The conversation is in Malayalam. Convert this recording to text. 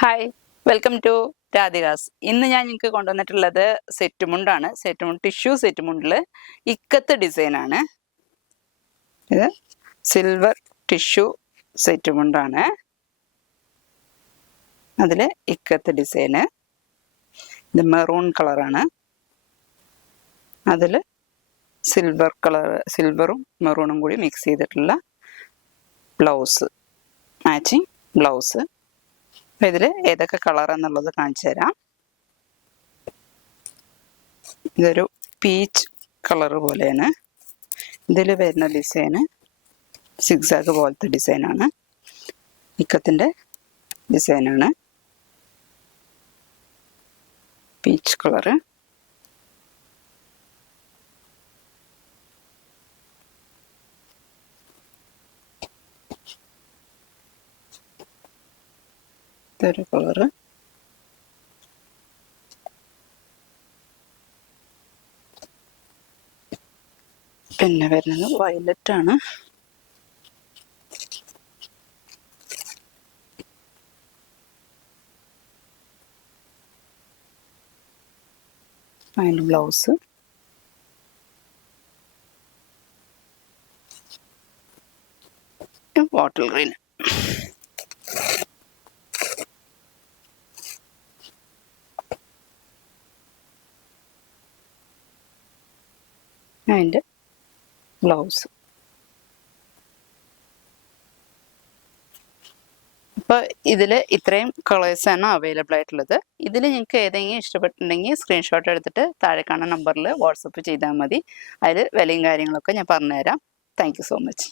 Hi, welcome to Radhika's. ഇന്ന് ഞാൻ നിങ്ങൾക്ക് കൊണ്ടുവന്നിട്ടുള്ളത് സെറ്റ് മുണ്ടാണ്. സെറ്റ് മുണ്ട്, ടിഷ്യൂ സെറ്റ് മുണ്ടിൽ ഇക്കത്ത് ഡിസൈനാണ്. ഇത് സിൽവർ ടിഷ്യൂ സെറ്റ് മുണ്ടാണ്. അതിൽ ഇക്കത്ത് ഡിസൈന്. ഇത് മെറൂൺ കളറാണ്. അതിൽ സിൽവർ കളർ, സിൽവറും മെറൂണും കൂടി മിക്സ് ചെയ്തിട്ടുള്ള ബ്ലൗസ്, മാച്ചിങ് ബ്ലൗസ്. അപ്പം ഇതിൽ ഏതൊക്കെ കളർ എന്നുള്ളത് കാണിച്ചു തരാം. ഇതൊരു പീച്ച് കളർ പോലെയാണ്. ഇതിൽ വരുന്ന ഡിസൈന് സിഗ്സാഗ് പോലത്തെ ഡിസൈനാണ്. ഇക്കത്തിൻ്റെ ഡിസൈനാണ്. Peach colour. ഇതൊരു കളറ്. പിന്നെ വരുന്നത് വയലറ്റ് ആണ്. അതിന് ബ്ലൗസ്. Bottle green. അതിൻ്റെ ബ്ലൗസ്. അപ്പോൾ ഇതിൽ ഇത്രയും കളേഴ്സാണ് അവൈലബിൾ ആയിട്ടുള്ളത്. ഇതിൽ നിങ്ങൾക്ക് ഏതെങ്കിലും ഇഷ്ടപ്പെട്ടിട്ടുണ്ടെങ്കിൽ സ്ക്രീൻഷോട്ട് എടുത്തിട്ട് താഴെ കാണുന്ന നമ്പറിൽ വാട്സപ്പ് ചെയ്താൽ മതി. അതിൽ വിലയും കാര്യങ്ങളൊക്കെ ഞാൻ പറഞ്ഞുതരാം. Thank you so much.